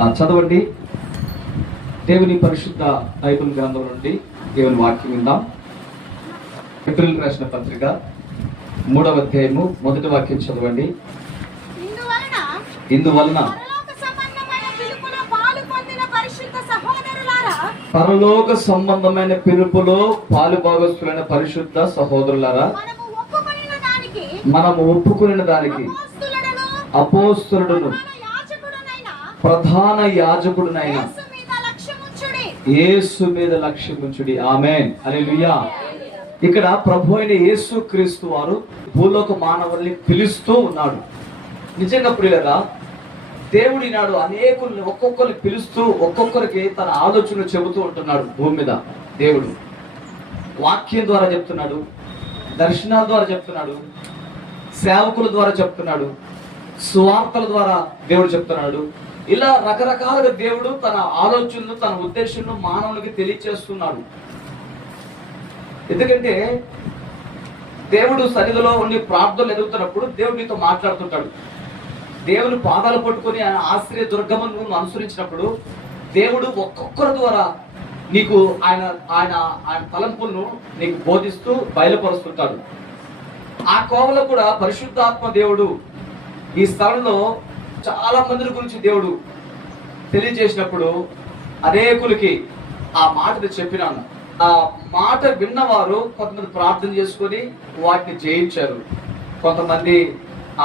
చదవండి. దేవుని పరిశుద్ధ బైబిల్ గ్రంథం నుండి దేవుని వాక్యం విందాం. ఏప్రిల్ రాసిన పత్రిక మూడవ అధ్యాయము మొదటి వాక్యం చదవండి. ఇందువలన పరలోక సంబంధమైన పిలుపులో పాలు పొందిన పరిశుద్ధ సహోదరులారా మనము ఒప్పుకొనిన దానికి మనము ప్రధాన యాజకుడునైన యేసు మీద లక్ష్యముంచుడి ఆమెన్. అలెలుయా ఇక్కడ ప్రభు అయిన యేసు క్రీస్తు వారు భూలోక మానవుల్ని పిలుస్తూ ఉన్నాడు. నిజంగా ప్రియులరా దేవుడి నాడు అనేకుల్ని ఒక్కొక్కరిని పిలుస్తూ ఒక్కొక్కరికి తన ఆలోచనలు చెబుతూ ఉంటున్నాడు భూమి మీద దేవుడు. వాక్యం ద్వారా చెప్తున్నాడు దర్శనాల ద్వారా చెప్తున్నాడు సేవకుల ద్వారా చెప్తున్నాడు సువార్తల ద్వారా దేవుడు చెప్తున్నాడు. ఇలా రకరకాలుగా దేవుడు తన ఆలోచనలు తన ఉద్దేశాలను మానవునికి తెలియచేస్తున్నాడు. ఎందుకంటే దేవుడు సన్నిధిలో ఉండి ప్రార్థనలు ఎదుగుతున్నప్పుడు దేవుడు నీతో మాట్లాడుతుంటాడు. దేవుని పాదాలు పట్టుకొని ఆయన ఆశ్రయ దుర్గమను నువ్వు అనుసరించినప్పుడు దేవుడు ఒక్కొక్కరి ద్వారా నీకు ఆయన ఆయన ఆయన తలంపులను నీకు బోధిస్తూ బయలుపరుస్తుంటాడు. ఆ కోవలో కూడా పరిశుద్ధాత్మ దేవుడు ఈ స్థలంలో చాలా మంది గురించి దేవుడు తెలియజేసినప్పుడు అనేకులకి ఆ మాటను చెప్పినాను. ఆ మాట విన్నవారు కొంతమంది ప్రార్థన చేసుకొని వాటిని జయించారు. కొంతమంది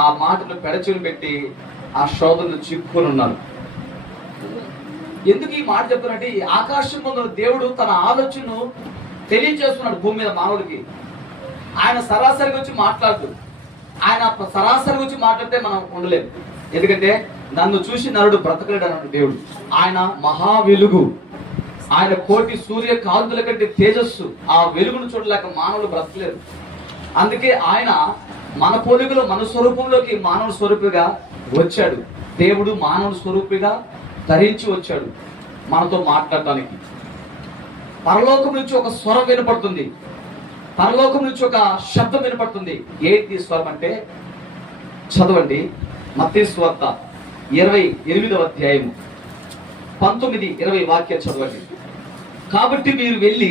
ఆ మాటను పెడచెలు పెట్టి ఆ శోధనలు చిక్కుని ఉన్నారు. ఎందుకు ఈ మాట చెప్తున్నారంటే ఈ ఆకాశం ముందు దేవుడు తన ఆలోచనను తెలియజేస్తున్నాడు భూమి మీద మానవుడికి ఆయన సరాసరి గురించి మాట్లాడదు. ఆయన సరాసరి గురించి మాట్లాడితే మనం ఉండలేము. ఎందుకంటే నన్ను చూసి నరుడు బ్రతకలేడు అన్నాడు దేవుడు. ఆయన మహా వెలుగు ఆయన కోటి సూర్య కాంతుల కంటే తేజస్సు. ఆ వెలుగును చూడలేక మానవులు బ్రతకలేరు. అందుకే ఆయన మన పోలికలో మన స్వరూపంలోకి మానవ స్వరూపిగా వచ్చాడు. దేవుడు మానవ స్వరూపిగా ధరించి వచ్చాడు మనతో మాట్లాడటానికి. పరలోకం నుంచి ఒక స్వరం వినపడుతుంది. పరలోకం నుంచి ఒక శబ్దం వినపడుతుంది. ఏంటి స్వరం అంటే? చదవండి. మత్తయి ఇరవై ఎనిమిదవ అధ్యాయము. పంతొమ్మిది ఇరవై వాక్య చదవండి. కాబట్టి మీరు వెళ్ళి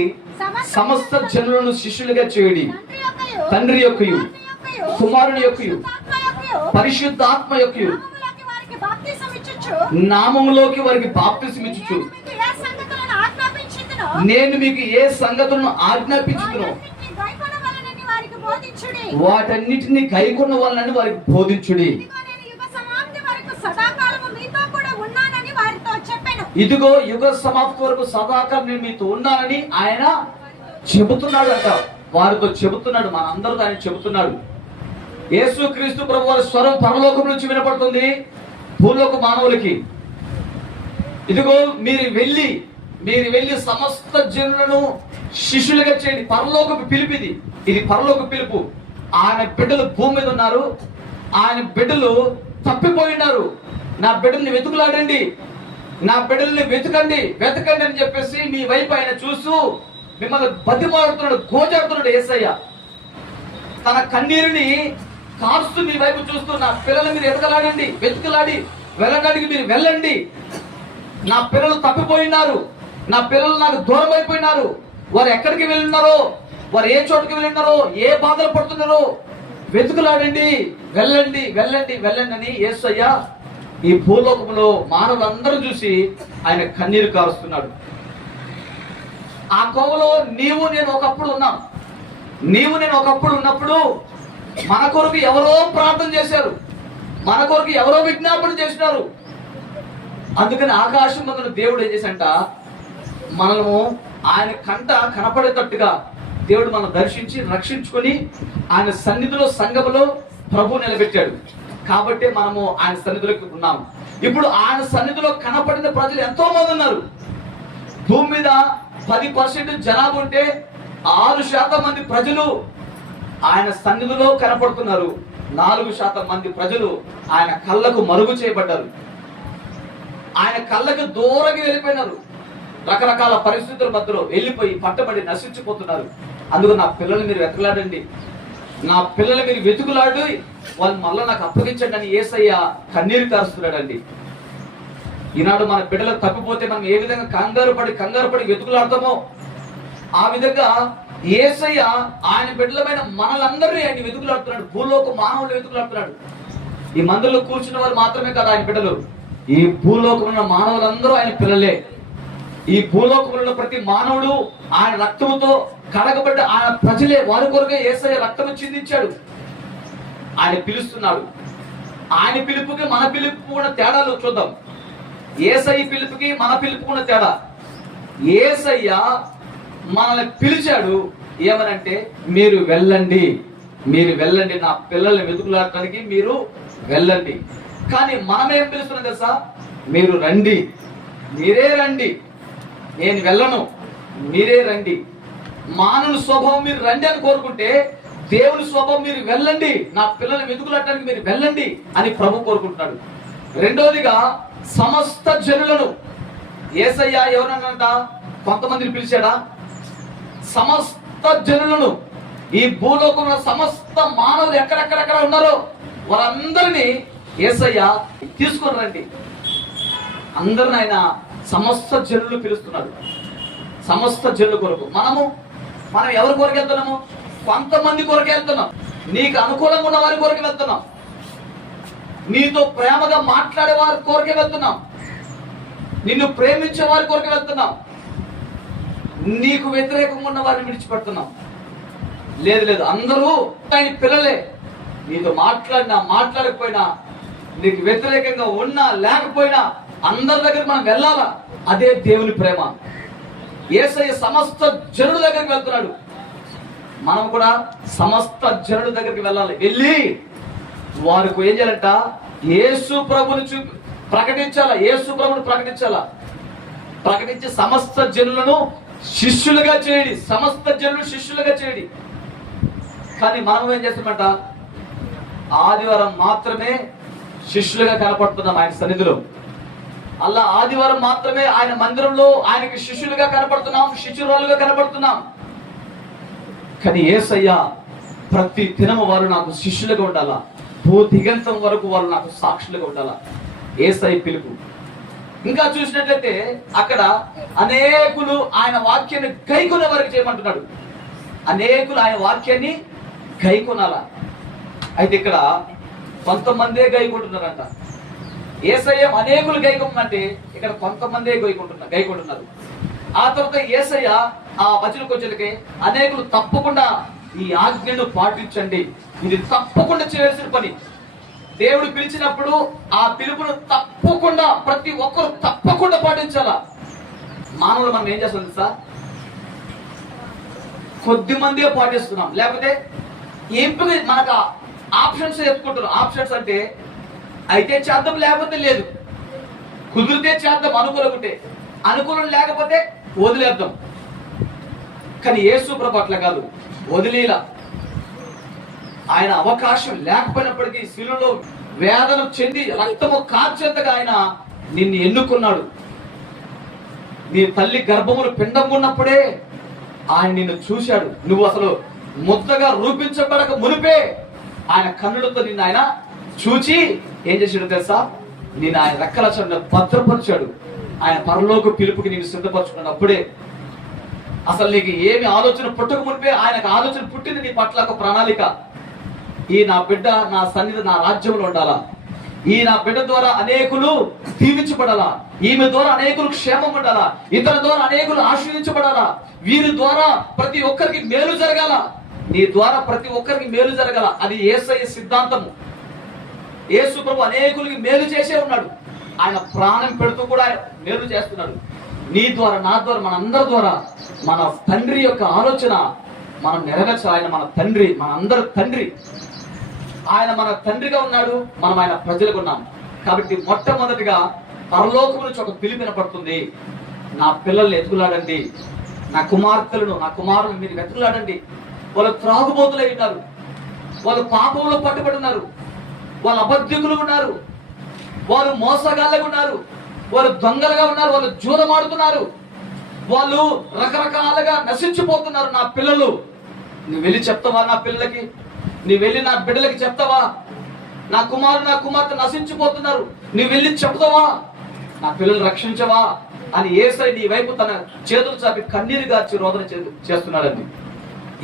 సమస్త జనులను శిష్యులుగా చేయండి. తండ్రి యొక్కయు కుమారుని యొక్కయు పరిశుద్ధాత్మ యొక్కయు యొక్క యొక్కయు వారికి బాప్తిసం ఇచ్చుచు. నేను మీకు ఏ సంగతులను నేను ఆజ్ఞాపించుతును వాటన్నిటిని కైకొన్న వాళ్ళని వారికి బోధించుడి ఇదిగో నేను యుగ సమాప్తి వరకు సదాకాలము మీతో కూడా ఉన్నానని వారితో చెప్పాను. ఇదిగో యుగ సమాప్తి వరకు సదాకాలం నేను మీతో ఉన్నానని ఆయన చెబుతున్నాడు అంట వారితో చెబుతున్నాడు మన అందరితో ఆయన చెబుతున్నాడు. యేసు క్రీస్తు ప్రభు వారి స్వరం పరలోకం నుంచి వినపడుతుంది భూలోక మానవులకి. ఇదిగో మీరు వెళ్ళి మీరు వెళ్ళి సమస్త జనులను శిష్యులుగా చేయండి. పరలోకపు పిలిపిది ఇది. ఇది పరలోక పిలుపు. ఆయన బిడ్డలు భూమి మీద ఉన్నారు. ఆయన బిడ్డలు తప్పిపోయిన నా బిడ్డల్ని వెతుకులాడండి. నా బిడ్డల్ని వెతకండి. వెతకండి అని చెప్పేసి మీ వైపు ఆయన చూస్తూ మిమ్మల్ని బతిమాడుతున్నాడు గోజాడుతున్నాడు ఏసయ్య. తన కన్నీరుని కాస్తూ మీ వైపు చూస్తూ నా పిల్లల మీరు ఎతకలాడండి వెతుకులాడి వెళ్ళడానికి మీరు వెళ్ళండి. నా పిల్లలు తప్పిపోయినారు. నా పిల్లలు నాకు దూరం అయిపోయినారు. వారు ఎక్కడికి వెళ్ళినారో వారు ఏ చోటుకి వెళ్ళినారో ఏ బాధలు పడుతున్నారో వెతుకులాడండి. వెళ్ళండి వెళ్ళండి వెళ్ళండి అని యేసయ్య ఈ భూలోకంలో మానవులందరూ చూసి ఆయన కన్నీరు కారుస్తున్నాడు. ఆ కోవలో నీవు నేను ఒకప్పుడు ఉన్నాం. నీవు నేను ఒకప్పుడు ఉన్నప్పుడు మన కొరకు ఎవరో ప్రార్థన చేశారు. మన కొరకు ఎవరో విజ్ఞాపన చేసినారు. అందుకని ఆకాశం మందున దేవుడు ఏం చేశాడంట? మనము ఆయన కంట కనపడేటట్టుగా దేవుడు మనం దర్శించి రక్షించుకొని ఆయన సన్నిధిలో సంఘములో ప్రభు నిలబెట్టాడు. కాబట్టి మనము ఆయన సన్నిధిలోకి ఉన్నాము ఇప్పుడు ఆయన సన్నిధిలో కనపడిన ప్రజలు ఎంతో మంది ఉన్నారు. భూమి మీద పది పర్సెంట్ జనాభా ఉంటే ఆరు శాతం మంది ప్రజలు ఆయన సన్నిధిలో కనపడుతున్నారు. నాలుగు శాతం మంది ప్రజలు ఆయన కళ్ళకు మరుగు చేయబడ్డారు. ఆయన కళ్ళకు దూరంగా వెళ్ళిపోయినారు. రకరకాల పరిస్థితుల మధ్యలో వెళ్ళిపోయి పట్టబడి నశించిపోతున్నారు. అందుకు నా పిల్లలు మీరు వెతలాడండి నా పిల్లలు మీరు వెతుకులాడు వాళ్ళు మళ్ళీ నాకు అప్పగించండి అని ఏసయ్య కన్నీరు కారుస్తున్నాడండి. ఈనాడు మన బిడ్డలకు తప్పిపోతే మనం ఏ విధంగా కంగారు పడి కంగారు పడి వెతుకులాడతామో ఆ విధంగా ఏసయ్య ఆయన బిడ్డలమైన మనలందరినీ ఆయన వెతుకులాడుతున్నాడు. భూలోక మానవులు వెతుకులాడుతున్నాడు. ఈ మందులో కూర్చున్న వారు మాత్రమే కదా ఆయన బిడ్డలు. ఈ భూలోకంలో ఉన్న మానవులందరూ ఆయన పిల్లలే. ఈ భూలోకంలో ప్రతి మానవుడు ఆయన రక్తముతో కడగబడ్డ ఆయన ప్రజలే వారి కొరకే ఏసయ్య రక్తము చిందించాడు. ఆయన పిలుస్తున్నాడు. ఆయన పిలుపుకి మన పిలుపు కూడా తేడాలు చూద్దాం. ఏసయ్య పిలుపుకి మన పిలుపు కూడా తేడా. ఏసయ్య మనల్ని పిలిచాడు ఏమనంటే మీరు వెళ్ళండి. మీరు వెళ్ళండి నా పిల్లల్ని వెతుకులాడటానికి మీరు వెళ్ళండి. కానీ మనం ఏం పిలుస్తున్నాం తెలుసా? మీరు రండి. మీరే రండి. నేను వెళ్ళను. మీరే రండి. మానవుని స్వభావం మీరు రండి అని కోరుకుంటే దేవుని స్వభావం మీరు వెళ్ళండి. నా పిల్లల్ని వెతుకులట్టడానికి మీరు వెళ్ళండి అని ప్రభు కోరుకుంటున్నాడు. రెండోదిగా సమస్త జనులను ఏసయ్య ఎవరన్నంట కొంతమందిని పిలిచాడా? సమస్త జనులను ఈ భూలోకంలో సమస్త మానవులు ఎక్కడెక్కడెక్కడ ఉన్నారో వారందరినీ ఏసయ్య తీసుకుని రండి. అందరిని ఆయన సమస్త జనులు పిలుస్తున్నారు. సమస్త జనుల కొరకు. మనము మనం ఎవరి కొరకు వెళ్తున్నాము? కొంతమంది కొరకు వెళ్తున్నాం. నీకు అనుకూలంగా ఉన్న వారి కొరకు వెళ్తున్నాం. నీతో ప్రేమగా మాట్లాడే వారి కొరకే వెళ్తున్నాం. నిన్ను ప్రేమించే వారి కొరకు వెళ్తున్నాం. నీకు వ్యతిరేకంగా ఉన్న వారిని విడిచిపెడుతున్నాం. లేదు లేదు. అందరూ ఆయన పిల్లలే. నీతో మాట్లాడినా మాట్లాడకపోయినా నీకు వ్యతిరేకంగా ఉన్నా లేకపోయినా అందరి దగ్గర మనం వెళ్ళాలా? అదే దేవుని ప్రేమ. ఏసయ్య సమస్త జనుల దగ్గరికి వెళ్తున్నాడు. మనం కూడా సమస్త జనుల దగ్గరికి వెళ్ళాలి. వెళ్ళి వారికి ఏం చేయాలంట? యేసు ప్రభుని చూ ప్రకటించాలా? యేసు ప్రభుని ప్రకటించాలా? ప్రకటించి సమస్త జనులను శిష్యులుగా చేయడి. సమస్త జనులు శిష్యులుగా చేయడి. కానీ మనం ఏం చేస్తామంట ఆదివారం మాత్రమే శిష్యులుగా కనపడుతున్నాం ఆయన సన్నిధిలో. అలా ఆదివారం మాత్రమే ఆయన మందిరంలో ఆయనకి శిష్యులుగా కనపడుతున్నాం శిష్యురాలుగా కనపడుతున్నాం. కానీ ఏసయ్య ప్రతి దినము వారు నాకు శిష్యులుగా ఉండాలా? భూ దిగంతం వరకు వారు నాకు సాక్షులుగా ఉండాలా? ఏసై పిలుపు. ఇంకా చూసినట్లయితే అక్కడ అనేకులు ఆయన వాక్యాన్ని గైకొనే వరకు చేయమంటున్నాడు. అనేకులు ఆయన వాక్యాన్ని గైకొనాలా అయితే ఇక్కడ కొంతమందే గైకుంటున్నారంట ఏసయ్య అనేకులు గైకొమ్మంటే ఇక్కడ కొంతమందే గైకుంటున్నారు గైకుంటున్నారు. ఆ తర్వాత ఏసయ్య ఆ వచనకు వచ్చేటికి అనేకులు తప్పకుండా ఈ ఆజ్ఞను పాటించండి. ఇది తప్పకుండా చేయాల్సిన పని. దేవుడు పిలిచినప్పుడు ఆ పిలుపును తప్పకుండా ప్రతి ఒక్కరు తప్పకుండా పాటించాలా? మానవులు మనం ఏం చేస్తుంది తెలుసా? కొద్ది మందే పాటిస్తున్నాం. లేకపోతే ఎంపిక మనకు ఆప్షన్స్ చెప్పుకుంటున్నాం. ఆప్షన్స్ అంటే అయితే చేద్దాం లేకపోతే లేదు. కుదిరితే చేద్దాం అనుకూలకుంటే అనుకూలం లేకపోతే వదిలేద్దాం. కానీ యేసు ప్రభు అట్లా కాదు. వదిలేలా. ఆయన అవకాశం లేకపోయినప్పటికీ శిలులో వేదన చెంది రక్తము కార్చేంతగా ఆయన నిన్ను ఎన్నుకున్నాడు. నీ తల్లి గర్భములు పిండం ఉన్నప్పుడే ఆయన నిన్ను చూశాడు. నువ్వు అసలు ముద్దగా రూపించబడక మునిపే ఆయన కన్నులతో నిన్ను ఆయన చూచి ఏం చేశాడు తెలుసా? నేను ఆయన రెక్కల చెంత భద్రపరిచాడు. ఆయన పరలోక పిలుపుకి నేను సిద్ధపరచుకున్నాడు అప్పుడే. అసలు నీకు ఏమి ఆలోచన పుట్టక మునిపే ఆయనకు ఆలోచన పుట్టింది నీ పట్ల ఒక ప్రణాళిక. ఈ నా బిడ్డ నా సన్నిధి నా రాజ్యంలో ఉండాలా? ఈ నా బిడ్డ ద్వారా అనేకులు దీవించబడాలా? ఈమె ద్వారా అనేకులు క్షేమం ఉండాలా? ఇతర ద్వారా అనేకులు ఆశ్రయించబడాలా వీరి ద్వారా ప్రతి ఒక్కరికి మేలు జరగాల? నీ ద్వారా ప్రతి ఒక్కరికి మేలు జరగాల? అది ఏసఐ సిద్ధాంతము. యేసు ప్రభు అనేకులకి మేలు చేసే ఉన్నాడు. ఆయన ప్రాణం పెడుతూ కూడా ఆయన మేలు చేస్తున్నాడు. నీ ద్వారా నా ద్వారా మన అందరి ద్వారా మన తండ్రి యొక్క ఆలోచన మనం నెరవేర్చాలి. ఆయన మన తండ్రి మన అందరి తండ్రి. ఆయన మన తండ్రిగా ఉన్నాడు మనం ఆయన ప్రజలుగా ఉన్నాం. కాబట్టి మొట్టమొదటిగా పరలోకం నుంచి ఒక పిలుపు వినపడుతుంది. నా పిల్లల్ని ఎత్తుకులాడండి. నా కుమార్తెలను నా కుమారులను మీరు వెతుకులాడండి. వాళ్ళు త్రాగుబోతులై ఉన్నారు వాళ్ళు పాపంలో పట్టుబడి ఉన్నారు. వాళ్ళు అబద్ధికులు ఉన్నారు. వారు మోసగాళ్ళగా ఉన్నారు. వారు దొంగలుగా ఉన్నారు. వాళ్ళు జూదమాడుతున్నారు. వాళ్ళు రకరకాలుగా నశించిపోతున్నారు నా పిల్లలు. నువ్వు వెళ్ళి చెప్తావా నా పిల్లలకి? నువ్వు వెళ్ళి నా బిడ్డలకి చెప్తావా? నా కుమారుడు నా కుమార్తె నశించిపోతున్నారు. నువ్వు వెళ్ళి చెప్తావా? నా పిల్లలు రక్షించవా? అని ఏసై నీ వైపు తన చేతులు చాపి కన్నీరు గార్చి రోదన చే- చేస్తున్నాడండి.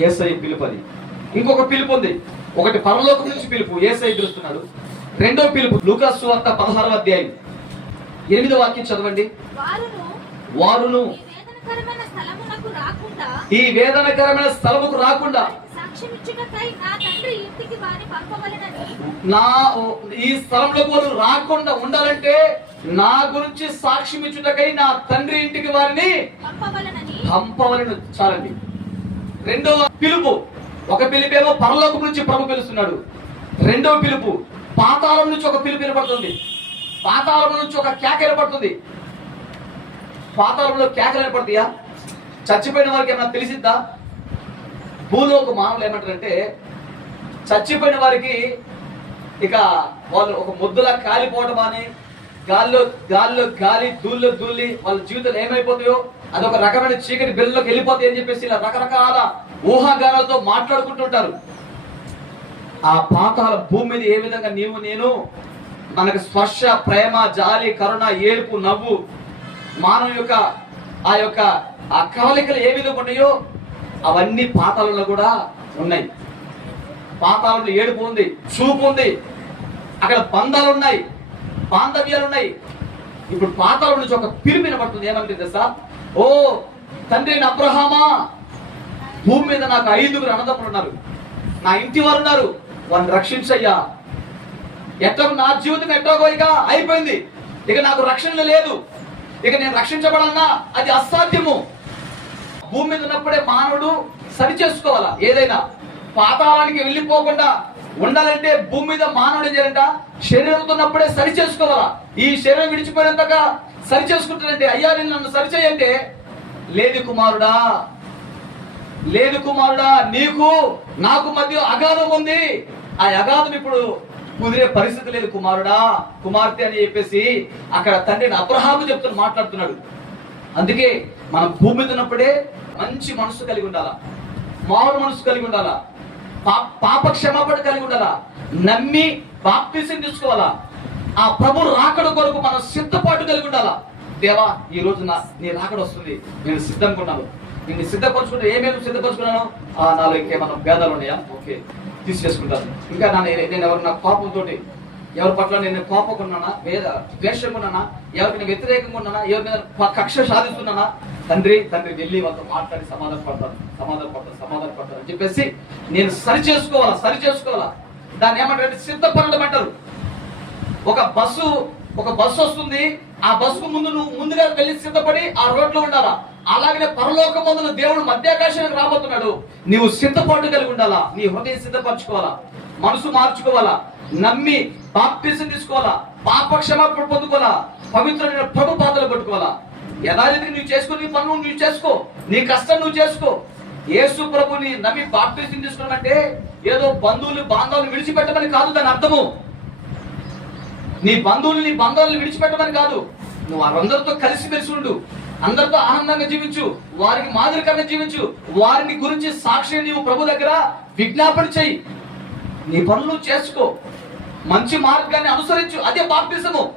ఏసై పిలుపు అది. ఇంకొక పిలుపు ఉంది. ఒకటి పరలోకం నుంచి పిలుపు. ఏసై పిలుస్తున్నాడు. రెండో పిలుపు లూకాసు వార్త పదహారవ అధ్యాయం. ఎనిమిదో వాక్యం చదవండి. వారును ఈ వేదనకరమైన స్థలముకు రాకుండా నా ఈ స్థలంలో వారు రాకుండా ఉండాలంటే నా గురించి సాక్ష్యం ఇచ్చుటకై నా తండ్రి ఇంటికి వారిని పంపవలను. చాలండి. రెండవ పిలుపు. ఒక పిలుపేమో పరలోకం నుంచి ప్రభు పిలుస్తున్నాడు. రెండవ పిలుపు పాతాళం నుంచి ఒక పిలుపు వినపడుతుంది. పాతాళం నుంచి ఒక కేక వినపడుతుంది. పాతాళంలో కేకలు వినపడతాయా చచ్చిపోయిన వారికి ఏమైనా తెలిసిద్దా? భూలోక మానవులు ఏమంటారంటే చచ్చిపోయిన వారికి ఇక వాళ్ళు ఒక ముద్దలా కాలిపోవడం అని గాల్లో గాల్లో గాలి దూల్లో దూల్లి వాళ్ళ జీవితాలు ఏమైపోతాయో అదొక రకమైన చీకటి బెల్లోకి వెళ్ళిపోతాయి అని చెప్పేసి ఇలా రకరకాల ఊహాగానాలతో మాట్లాడుకుంటుంటారు. ఆ పాతాల భూమి మీద ఏ విధంగా నీవు నేను మనకు స్పర్శ ప్రేమ జాలి కరుణ ఏడుపు నవ్వు మానవ యొక్క ఆ యొక్క ఆ కవలికలు ఏ విధంగా ఉన్నాయో అవన్నీ పాతాలలో కూడా ఉన్నాయి. పాతాలలో ఏడుపు ఉంది చూపు ఉంది అక్కడ బంధాలు ఉన్నాయి బాంధవ్యాలు ఉన్నాయి. ఇప్పుడు పాతాల నుంచి ఒక పిలుపు వినపడుతుంది ఏమంటుంది సార్ ఓ తండ్రి అబ్రహామా భూమి మీద నాకు ఐదుగురు అన్నదప్పుడు ఉన్నారు నా ఇంటి వారు ఉన్నారు వారిని రక్షించయ్యా. ఎట్లా నా జీవితం ఎట్టోగో ఇక అయిపోయింది. ఇక నాకు రక్షణ లేదు. ఇక నేను రక్షించబడన్నా అది అసాధ్యము. భూమి మీద ఉన్నప్పుడే మానవుడు సరి చేసుకోవాలా? ఏదైనా పాతాళానికి వెళ్ళిపోకుండా ఉండాలంటే భూమి మీద మానవుడు ఏం చేయాలంట? శరీరంతో ఉన్నప్పుడే సరి చేసుకోవాలా? ఈ శరీరం విడిచిపోయినంతగా సరి చేసుకుంటానంటే అయ్యా నేను నన్ను సరిచేయంటే లేదు కుమారుడా. లేదు కుమారుడా నీకు నాకు మధ్య అగాధం ఉంది. ఆ అగాధం ఇప్పుడు కుదిరే పరిస్థితి లేదు కుమారుడా. కుమార్తె అని చెప్పేసి అక్కడ తండ్రిని అబ్రహాము చెప్తున్న మాట్లాడుతున్నాడు. అందుకే మనం భూమి మీద ఉన్నప్పుడే మంచి మనసు కలిగి ఉండాలా? మామూలు మనసు కలిగి ఉండాలా? పాప క్షమాపణ కలిగి ఉండాలా? నమ్మి బాప్తీసం తీసుకోవాలా? ఆ ప్రభు రాకడ కొరకు మనం సిద్ధపాటు కలిగి ఉండాలా? దేవా ఈ రోజు నా నీ రాకడ వస్తుంది. నేను సిద్ధంగా ఉన్నాను నేను సిద్ధపరచుకుంటే ఏమేమి సిద్ధపరచుకున్నాను? ఆ నాలో ఇంకేమన్నా భేదాలు ఉన్నాయా? ఓకే తీసేసుకుంటాను. ఇంకా నా నేను నేను ఎవరు నా కోపంతో ఎవరి పట్ల నేను కోపకున్నానా? వేద ద్వేషంగా ఉన్నానా ఎవరికి నేను వ్యతిరేకంగా ఉన్నానా ఎవరి మీద కక్ష సాధిస్తున్నానా? తండ్రి తండ్రి వెళ్ళి వాళ్ళతో మాట్లాడి సమాధాన పడతాను. సమాధాన పడతాను సమాధాన పడతాను అని చెప్పేసి నేను సరి చేసుకోవాలా సరి చేసుకోవాలా దాన్ని ఏమంటారు సిద్ధపడడం అంటారు. ఒక బస్సు ఒక బస్సు వస్తుంది. ఆ బస్సుకు ముందు నువ్వు ముందుగా వెళ్ళి సిద్ధపడి ఆ రోడ్లో ఉండాలా? అలాగనే పరలోక ముందున దేవుడు మధ్యాకాశానికి రాబోతున్నాడు. నీవు సిద్ధపాటు కలిగి ఉండాలా? నీ హృదయం సిద్ధపరచుకోవాలా? మనసు మార్చుకోవాలా? నమ్మి బాప్టిజం తీసుకోవాలా? పాప క్షమాపణ పొందుకోవాలా? పవిత్రమైన ప్రభు పాదలు పట్టుకోవాలా? యథారీతికి నువ్వు చేసుకో నీ పనులు నువ్వు చేసుకో. నీ కష్టం నువ్వు చేసుకో. యేసు ప్రభుని నమ్మి బాప్టిజం తీసుకోవాలంటే ఏదో బంధువులు బాంధవులు విడిచిపెట్టమని కాదు దాని అర్థము. నీ బంధువులు నీ బంధాలను విడిచిపెట్టమని కాదు. నువ్వు వారందరితో కలిసి మెలిసి ఉండు. అందరితో ఆనందంగా జీవించు. వారికి మాదిరికరంగా జీవించు. వారిని గురించి సాక్ష్యం నీవు ప్రభు దగ్గర విజ్ఞాపన చెయ్యి. నీ పనులు చేసుకో. మంచి మార్గాన్ని అనుసరించు. అదే బాప్తిసము.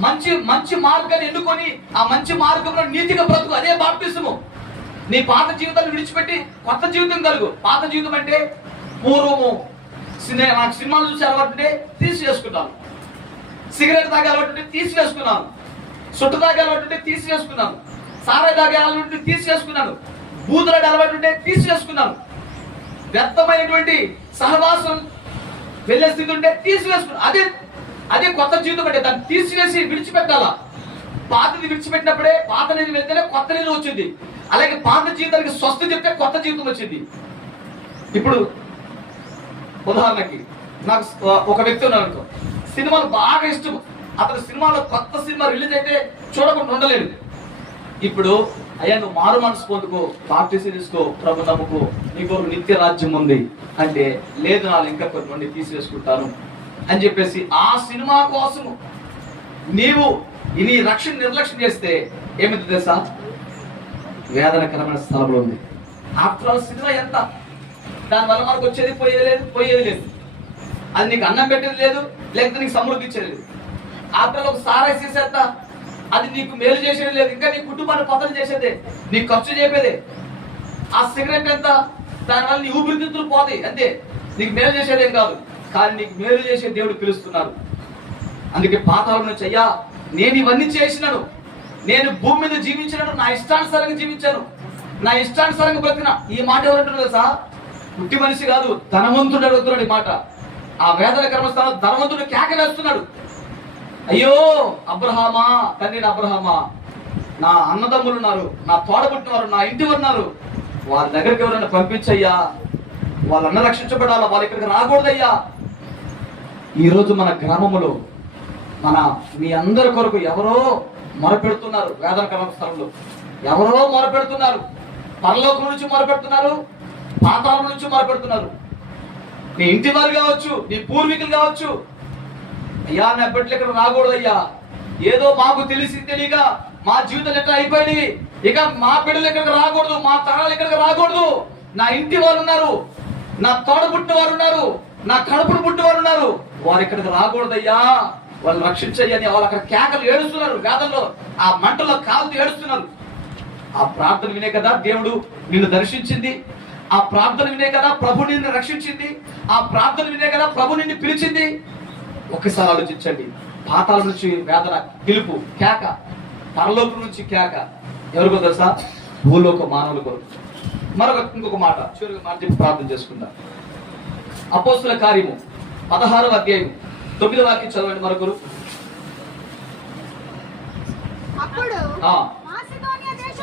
మంచి మంచి మార్గాన్ని ఎన్నుకొని ఆ మంచి మార్గంలో నీతిగా బ్రతుకు. అదే బాప్తిసము. నీ పాత జీవితాన్ని విడిచిపెట్టి కొత్త జీవితం కలుగు. పాత జీవితం అంటే పూర్వము. సినిమా నాకు సినిమాలు చూసి అలవాటు ఉంటే తీసి చేసుకుంటాను సిగరెట్ తాగే అలవాటు ఉంటే సుట్టు తాగే అలవాటు ఉంటే తీసి సారాయి తాగే అలవాటు ఉంటే తీసి వేసుకున్నాను బూతులాడే అలవాటు ఉంటే తీసి వ్యర్థమైనటువంటి సహవాసం వెళ్ళే స్థితి ఉంటే తీసివేసుకున్నాను. అదే అదే కొత్త జీవితం అంటే దాన్ని తీసివేసి విడిచిపెట్టాలా? పాతది విడిచిపెట్టినప్పుడే పాత నీళ్ళు వెళ్తేనే కొత్త నీరు వచ్చింది. అలాగే పాత జీవితానికి స్వస్థ చెప్తే కొత్త జీవితం వచ్చింది. ఇప్పుడు ఉదాహరణకి నాకు ఒక వ్యక్తి ఉన్నాడు అనుకో. సినిమాలు బాగా ఇష్టం. అతను సినిమాలో కొత్త సినిమా రిలీజ్ అయితే చూడకుండా ఉండలేడు. ఇప్పుడు అయ్యా నువ్వు మారు మనసు పొందుకో బాప్టిసి తీసుకో ప్రభు నమ్ముకో నీకు ఒక నిత్య రాజ్యం ఉంది. అంటే లేదు నాలో ఇంకా కొన్ని నుండి తీసివేసుకుంటాను అని చెప్పేసి ఆ సినిమా కోసము నీవు ఈ నీ రక్షణ నిర్లక్ష్యం చేస్తే ఏమిటి తెలుసా? వేదనకరమైన స్థలంలో ఉంది. ఆఫ్టర్ ఆల్ సినిమా ఎంత? దానివల్ల మనకు వచ్చేది పోయేది లేదు పోయేది లేదు. అది నీకు అన్నం పెట్టేది లేదు లేకపోతే నీకు సమృద్ధి ఇచ్చేది లేదు. ఆఫ్టర్ ఒక సారా చేసేస్తా అది నీకు మేలు చేసేది లేదు. ఇంకా నీ కుటుంబాన్ని పతనం చేసేదే. నీకు ఖర్చు చెప్పేదే ఆ సిగరెట్ ఎంత? దానివల్ల నీ ఊపిరితిత్తులు పోతాయి. అంతే. నీకు మేలు చేసేదేం కాదు. కానీ నీకు మేలు చేసే దేవుడు పిలుస్తున్నారు అందుకే పాతాళం నుంచి అయ్యా నేను ఇవన్నీ చేసినాను. నేను భూమి మీద జీవించినట్టు నా ఇష్టానుసారంగా జీవించాను. నా ఇష్టానుసారంగా బ్రతికిన. ఈ మాట ఎవరంటారు తెలుసా? పుట్టి మనిషి కాదు. ధనవంతుడు అడుగుతున్నాడు ఈ మాట. ఆ వేదన కర్మస్థానం ధనవంతుడు కేకలేస్తున్నాడు. అయ్యో అబ్రహామా తండ్రి అబ్రహామా నా అన్నదమ్ములు ఉన్నారు నా తోడబుట్టిన వారు నా ఇంటి వారు ఉన్నారు వారి దగ్గరికి ఎవరైనా పంపించయ్యా? వాళ్ళన్న రక్షించబడాలా? వాళ్ళ ఇక్కడికి రాకూడదయ్యా? ఈరోజు మన గ్రామములో మన మీ అందరి కొరకు ఎవరో మొరపెడుతున్నారు వేదన కర్మ స్థలంలో ఎవరో మొరపెడుతున్నారు. పరలోకం నుంచి మొరపెడుతున్నారు పాతాళం నుంచి మొరపెడుతున్నారు. నీ ఇంటి వారు కావచ్చు నీ పూర్వీకులు కావచ్చు. అయ్యా నా బిడ్డలు ఇక్కడ రాకూడదు అయ్యా. ఏదో మాకు తెలిసి తెలియక మా జీవితం ఎట్లా అయిపోయింది ఇక మా బిడ్డలు ఇక్కడికి రాకూడదు మా తరాలు ఇక్కడికి రాకూడదు. నా ఇంటి వారు ఉన్నారు నా తోడ పుట్టిన వారు ఉన్నారు నా కడుపును పుట్టిన వారు ఉన్నారు. వారు ఇక్కడికి రాకూడదయ్యా వాళ్ళు రక్షించయ్యని వాళ్ళు అక్కడ కేకలు ఏడుస్తున్నారు వేదంలో ఆ మంటలో కాలుతూ ఏడుస్తున్నారు. ఆ ప్రార్థన వినే కదా దేవుడు నిన్ను దర్శించింది. ఆ ప్రార్థన వినే కదా ప్రభు నిన్ను రక్షించింది. ఆ ప్రార్థన వినే కదా ప్రభు నిన్ను పిలిచింది. ఒకసారి ఆలోచించండి. పాతాల నుంచి వేదన పిలుపు కేక పరలోకం నుంచి కేక. ఎవరికో తెలుసా భూలోక మానవుల కొరకు మరొక ఇంకొక మాట చివరికి మాట చెప్పి ప్రార్థన చేసుకుందాం. అపోస్తుల కార్యము పదహారవ అధ్యాయం తొమ్మిది వాక్యం చదవండి మరొకరు. అప్పుడు ఆ. మాసిదోనియా దేశస్థుడు ఒకడు నిలిచి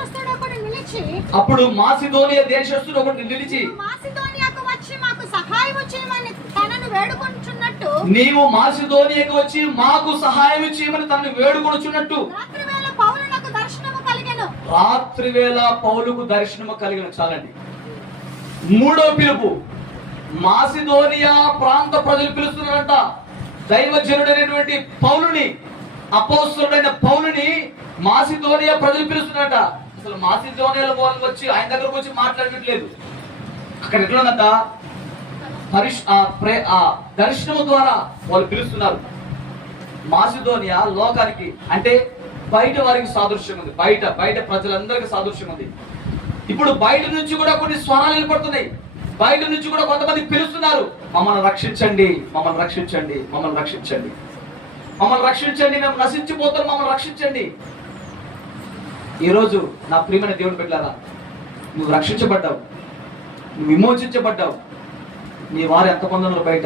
అప్పుడు మాసిదోనియ దేశస్తుడు ఒకటి నిలిచి. మాసిదోనియాకు వచ్చి మాకు సహాయం చేయమని తనను వేడుకొంచున్నట్టు నీవు మాసిదోనియకు వచ్చి మాకు సహాయం చేయమని తనను వేడుకొనుచున్నట్టు. రాత్రి వేళ పౌరులకు దర్శనము కలిగెను. రాత్రి వేళ పౌలుకు దర్శనము కలిగిన. చాలండి. మూడో పిలుపు. మాసిదోనియా ప్రాంత ప్రజలు పిలుస్తున్నారంట. దైవజనుడైనటువంటి పౌలుని అపోస్తుడైన పౌలుని మాసిదోనియా ప్రజలు పిలుస్తున్నారట. అసలు మాసిదోనియాలో వాళ్ళు వచ్చి ఆయన దగ్గరకు వచ్చి మాట్లాడట్లేదు అక్కడ ఎట్లుందంట? పరిష్ ఆ ప్రే ఆ దర్శనము ద్వారా వాళ్ళు పిలుస్తున్నారు. మాసిదోనియా లోకానికి అంటే బయట వారికి సాదృశ్యం ఉంది. బయట బయట ప్రజలందరికీ సాదృశ్యం ఉంది. ఇప్పుడు బయట నుంచి కూడా కొన్ని స్వరాలు నిలబడుతున్నాయి బయట నుంచి కూడా కొంతమంది పిలుస్తున్నారు. మమ్మల్ని రక్షించండి మమ్మల్ని రక్షించండి మమ్మల్ని రక్షించండి. మమ్మల్ని రక్షించండి మేము నశించిపోతాం మమ్మల్ని రక్షించండి. ఈరోజు నా ప్రియమైన దేవుని పెట్టారా నువ్వు రక్షించబడ్డావు నువ్వు విమోచించబడ్డావు. నీ వారు ఎంత ఉన్నారు బయట.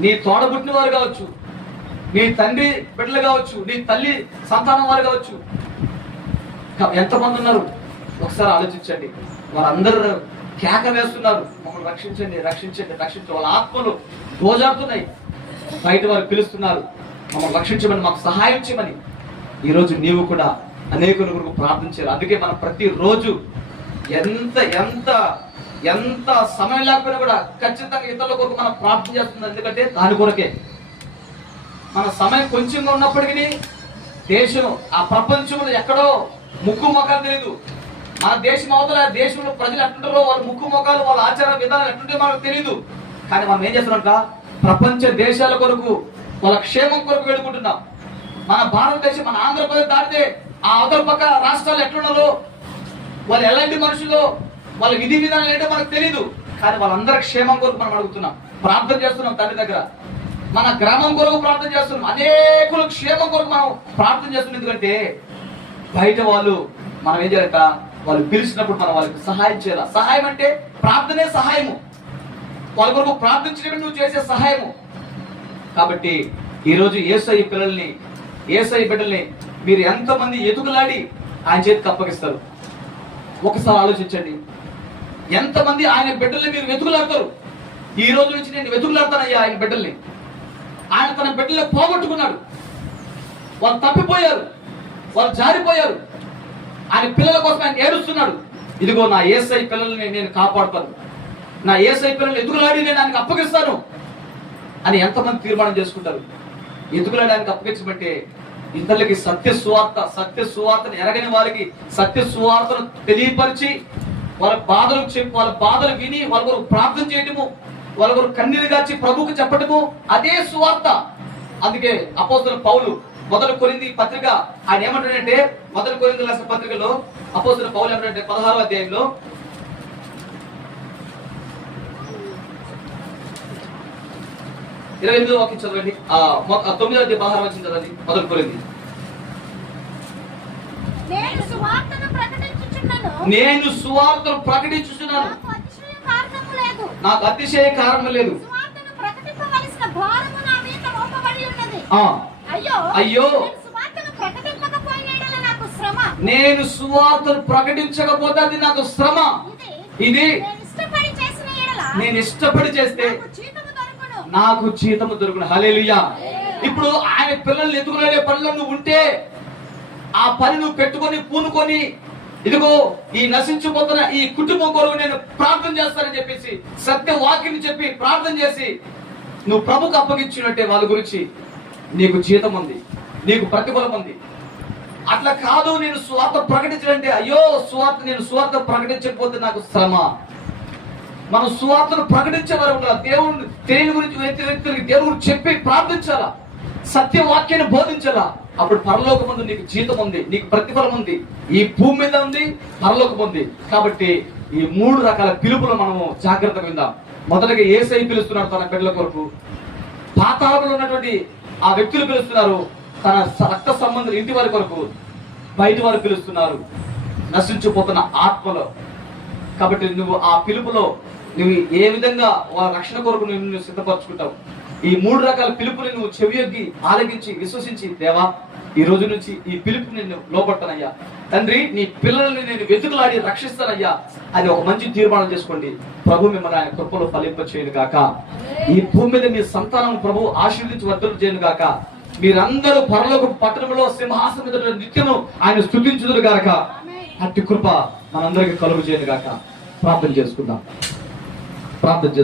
నీ తోడబుట్టిన వారు కావచ్చు నీ తండ్రి బిడ్డలు కావచ్చు నీ తల్లి సంతానం వారు కావచ్చు. ఎంతమంది ఉన్నారు ఒకసారి ఆలోచించండి. వారందరూ కేక వేస్తున్నారు. మమ్మల్ని రక్షించండి రక్షించండి రక్షించండి. వాళ్ళ ఆత్మలు గోజాడుతున్నాయి బయట వారు పిలుస్తున్నారు. మమ్మల్ని రక్షించమని మాకు సహాయం చేయమని. ఈరోజు నీవు కూడా అనేకుల కొరకు ప్రార్థన చేయాలి. అందుకే మనం ప్రతిరోజు ఎంత ఎంత ఎంత సమయం లేకపోయినా కూడా ఖచ్చితంగా ఇతరుల కొరకు మనం ప్రార్థన చేస్తుంది ఎందుకంటే దాని కొరకే. మన సమయం కొంచెంగా ఉన్నప్పటికీ దేశం ఆ ప్రపంచంలో ఎక్కడో ముక్కు మొఖాలు తెలియదు మన దేశం అవతల దేశంలో ప్రజలు ఎట్లుంటారో వాళ్ళ ముక్కు మొఖాలు వాళ్ళ ఆచార విధానం ఎట్లుంటే మనకు తెలియదు కానీ మనం ఏం చేస్తున్నాం ప్రపంచ దేశాల కొరకు వాళ్ళ క్షేమం కొరకు వేడుకుంటున్నాం. మన భారతదేశం మన ఆంధ్రప్రదేశ్ దాటితే ఆ అవతల పక్క రాష్ట్రాలు ఎట్లున్నారో వాళ్ళు ఎలాంటి మనుషులు వాళ్ళ విధి విధానాలు ఏంటో మనకు తెలియదు కానీ వాళ్ళందరి క్షేమం కొరకు మనం అడుగుతున్నాం. ప్రార్థన చేస్తున్నాం తండ్రి దగ్గర. మన గ్రామం కొరకు ప్రార్థన చేస్తున్నాం. అనేకుల క్షేమం కొరకు మనం ప్రార్థన చేస్తున్నాం. ఎందుకంటే బయట వాళ్ళు మనం ఏం చేయాలట? వాళ్ళు పిలిచినప్పుడు మనం వాళ్ళకి సహాయం చేయాలి? సహాయం అంటే ప్రార్థనే సహాయము. వాళ్ళ కొరకు ప్రార్థించడమే నువ్వు చేసే సహాయము. కాబట్టి ఈరోజు ఏసఐ పిల్లల్ని ఏసఐ బిడ్డల్ని మీరు ఎంతమంది ఎదుగులాడి ఆయన చేతికి అప్పగిస్తారు ఒకసారి ఆలోచించండి. ఎంతమంది ఆయన బిడ్డల్ని మీరు వెతుకులాడతారు? ఈ రోజు నుంచి నేను వెతుకులాడతానయ్యా ఆయన బిడ్డల్ని. ఆయన తన బిడ్డల్ని పోగొట్టుకున్నాడు. వాళ్ళు తప్పిపోయారు. వాళ్ళు జారిపోయారు. ఆయన పిల్లల కోసం ఆయన ఏడుస్తున్నాడు. ఇదిగో నా ఏసై పిల్లల్ని నేను కాపాడుతాను. నా ఏసై పిల్లల్ని ఎదుగులాడి నేను ఆయనకు అప్పగిస్తాను అని ఎంతమంది తీర్మానం చేసుకుంటారు? ఎదుగులాడి ఆయనకు అప్పగించబట్టే ఇతరులకి సత్య సువార్త సత్య సువార్తను ఎరగని వారికి సత్య సువార్తను తెలియపరిచి వాళ్ళ బాధలు చెప్పి వాళ్ళ బాధలు విని వాళ్ళ కొరకు ప్రార్థన చేయటము వాళ్ళ కొరకు కన్నీరు గాచి ప్రభుకు చెప్పటము అదే సువార్త. అందుకే అపోస్తుల పౌలు మొదటి కొరింది పత్రిక ఆయన ఏమంటాడంటే మొదటి కొరింది రాసిన పత్రికలో అపోస్తుల పౌలు ఏమంటాడంటే పదహారో అధ్యాయంలో ఇరవై ఎనిమిదో వాక్యం చదవండి. తొమ్మిదో అధ్యాయం పదహారు వచ్చింది చదవండి. మొదటి కొరింది. నేను సువార్తను ప్రకటించుచున్నాను. నాకు అతిశయ కారణం లేదు. అయ్యో. నేను సువార్తను ప్రకటించకపోతే అది నాకు శ్రమ. ఇది నేను ఇష్టపడి చేస్తే నాకు జీతము దొరుకును. హలేలుయా ఇప్పుడు ఆయన పిల్లల్ని ఎత్తుకునే పనిలో నువ్వు ఉంటే ఆ పని నువ్వు పెట్టుకొని పూనుకొని ఇదిగో ఈ నశించిపోతున్న ఈ కుటుంబం కొరకు నేను ప్రార్థన చేస్తానని చెప్పేసి సత్య వాక్యం చెప్పి ప్రార్థన చేసి నువ్వు ప్రభుకు అప్పగించినట్టే వాళ్ళ గురించి నీకు జీతం ఉంది నీకు ప్రతిఫలం ఉంది. అట్లా కాదు నేను స్వార్థ ప్రకటించాలంటే అయ్యో స్వార్థ నేను స్వార్థ ప్రకటించకపోతే నాకు శ్రమ. మనం సువార్తను ప్రకటించే వారు ఉండాలి దేవుని తెలియని గురించి వ్యక్తి వ్యక్తులకి దేవుని చెప్పి ప్రార్థించాలా? సత్య వాక్యాన్ని బోధించాలా? అప్పుడు పరలోకం ఉంది నీకు జీతం ఉంది నీకు ప్రతిఫలం ఉంది. ఈ భూమి మీద ఉంది పరలోకం ఉంది. కాబట్టి ఈ మూడు రకాల పిలుపులు మనము జాగ్రత్తగా విందాం. మొదటగా ఏసై పిలుస్తున్నాడు తన బిడ్డల కొరకు. పాతాళంలో ఉన్నటువంటి ఆ వ్యక్తులు పిలుస్తున్నారు. తన రక్త సంబంధులు ఇంటి వారి కొరకు బయట వారు పిలుస్తున్నారు. నశించిపోతున్న ఆత్మలో. కాబట్టి నువ్వు ఆ పిలుపులో నువ్వు ఏ విధంగా వాళ్ళ రక్షణ కొరకు నువ్వు సిద్ధపరచుకుంటావు? ఈ మూడు రకాల పిలుపుని నువ్వు చెవియొగ్గి ఆలకించి విశ్వసించి దేవా ఈ రోజు నుంచి ఈ పిలుపు నేను లోపడతానయ్యా తండ్రి నీ పిల్లల్ని నేను వెతుకులాడి రక్షిస్తానయ్యా అది ఒక మంచి తీర్మానం చేసుకోండి. ప్రభు మిమ్మల్ని ఆయన కృపలో ఫలింప చేయను గాక. ఈ భూమి మీద మీ సంతానం ప్రభు ఆశీర్వదించి వర్ధలు చేయను గాక. మీరందరూ పరలోక పట్టణంలో సింహాసనం మీద నిత్యము ఆయన స్థుతించుదురు గాక. అట్టి కృప మనందరికీ కలుగు చేయను గాక. ప్రార్థన చేసుకుందాం. ప్రార్థన చేసుకుందాం